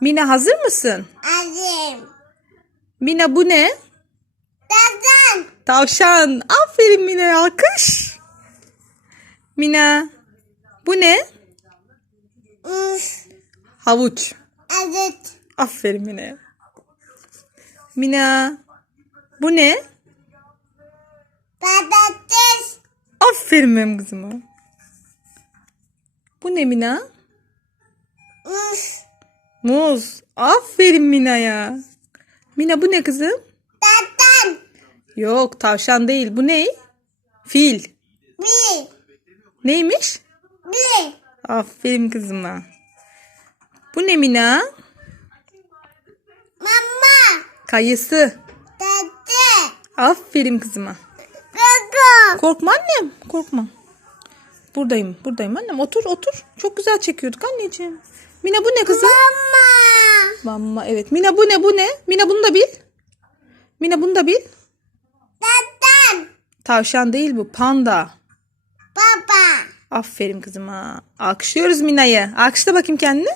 Mina hazır mısın? Azim. Mina bu ne? Dazan. Tavşan. Aferin Mina alkış. Mina bu ne? Havuç. Azit. Aferin Mina'ya. Mina bu ne? Patates. Aferin benim kızıma. Bu ne Mina? Üf. Muz. Aferin Mina'ya. Mina bu ne kızım? Dazan. Yok tavşan değil. Bu ne? Fil. Bir. Neymiş? Bir. Aferin kızıma. Bu ne Mina? Mama. Kayısı. Dede. Aferin kızıma. Korkma annem. Korkma. Buradayım. Buradayım annem. Otur otur. Çok güzel çekiyorduk anneciğim. Mina bu ne kızım? Mama. Mamma evet. Mina bu ne bu ne? Mina bunu da bil. Mina bunu da bil. Dazan. Tavşan değil bu. Panda. Baba. Aferin kızıma. Alkışlıyoruz Mina'yı. Alkışla bakayım kendini.